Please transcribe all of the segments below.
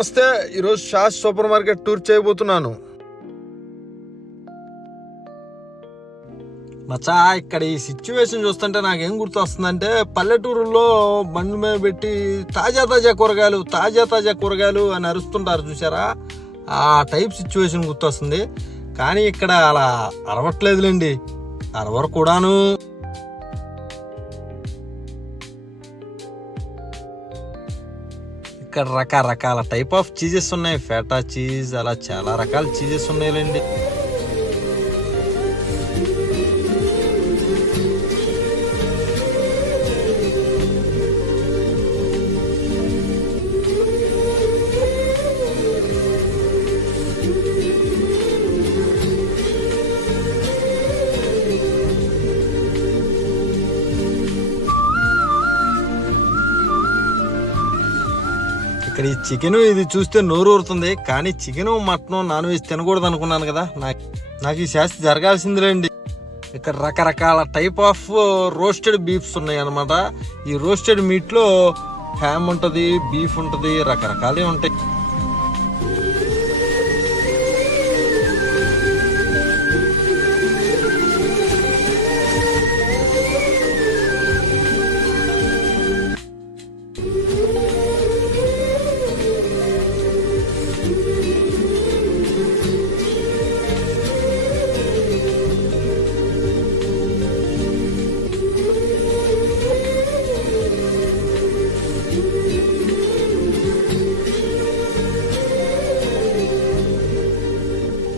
వస్తే ఈరోజు షాస్ super market tour చేయబోతున్నాను. మచ్చా, ఇక్కడ ఈ సిచ్యువేషన్ చూస్తుంటే నాకేం గుర్తొస్తుందంటే, పల్లెటూరులో బండి మీద పెట్టి తాజా కూరగాయలు అని అరుస్తుంటారు చూసారా, ఆ టైప్ సిచ్యువేషన్ గుర్తొస్తుంది. కానీ ఇక్కడ అలా అరవట్లేదులేండి, అరవరు కూడాను. ఇక్కడ రకరకాల టైప్ ఆఫ్ చీజెస్ ఉన్నాయి. ఫేటా చీజ్, అలా చాలా రకాల చీజెస్ ఉన్నాయిలేండి. ఇక్కడ ఈ చికెన్ ఇది చూస్తే నోరు ఊరుతుంది. కానీ చికెన్, మటన్, నాన్ వెజ్ తినకూడదు అనుకున్నాను కదా, నాకు ఈ శాస్తి జరగాల్సిందిలేండి. ఇక్కడ రకరకాల టైప్ ఆఫ్ రోస్టెడ్ బీఫ్స్ ఉన్నాయి అన్నమాట. ఈ రోస్టెడ్ మీట్లో హ్యామ్ ఉంటుంది, బీఫ్ ఉంటుంది, రకరకాలే ఉంటాయి.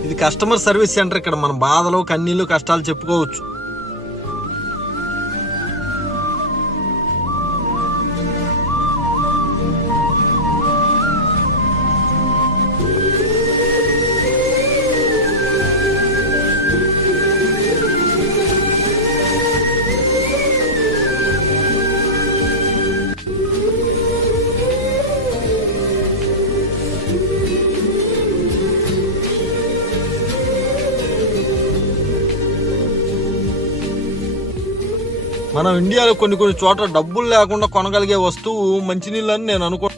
ఇది కస్టమర్ సర్వీస్ సెంటర్. ఇక్కడ మన బాధలు, కన్నీళ్లు, కష్టాలు చెప్పుకోవచ్చు. మనం ఇండియాలో కొన్ని చోట్ల డబ్బులు లేకుండా కొనగలిగే వస్తువు మంచినీళ్ళు అని నేను అనుకో.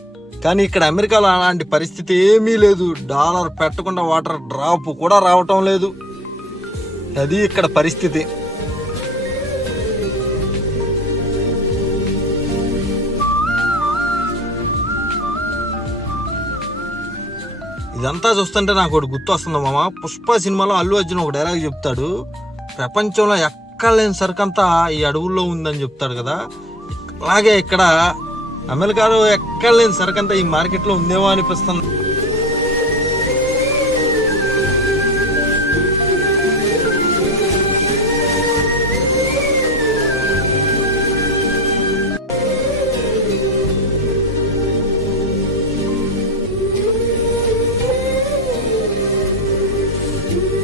కానీ ఇక్కడ అమెరికాలో అలాంటి పరిస్థితి ఏమీ లేదు. డాలర్ పెట్టకుండా వాటర్ డ్రాప్ కూడా రావటం లేదు. అది ఇక్కడ పరిస్థితి. ఇదంతా చూస్తుంటే నాకు ఒకటి గుర్తు వస్తుంది మామ. పుష్ప సినిమాలో అల్లు అర్జున్ ఒక డైలాగ్ చెప్తాడు, ప్రపంచంలో ఎక్కడ లేని సరుకంతా ఈ అడవుల్లో ఉందని చెప్తాడు కదా. అలాగే ఇక్కడ అమెరికాలో ఎక్కడ లేని సరుకంతా ఈ మార్కెట్లో ఉందేమో అనిపిస్తుంది.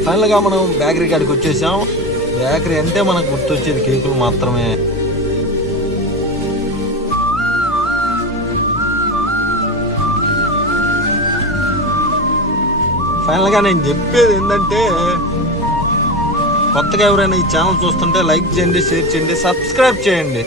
ఫైనల్గా మనం బేకరీ కాడికి వచ్చేసాం. బేకరీ అంటే మనకు గుర్తొచ్చేది కేకులు మాత్రమే. ఫైనల్గా నేను చెప్పేది ఏంటంటే, కొత్తగా ఎవరైనా ఈ ఛానల్ చూస్తుంటే లైక్ చేయండి, షేర్ చేయండి, సబ్స్క్రైబ్ చేయండి.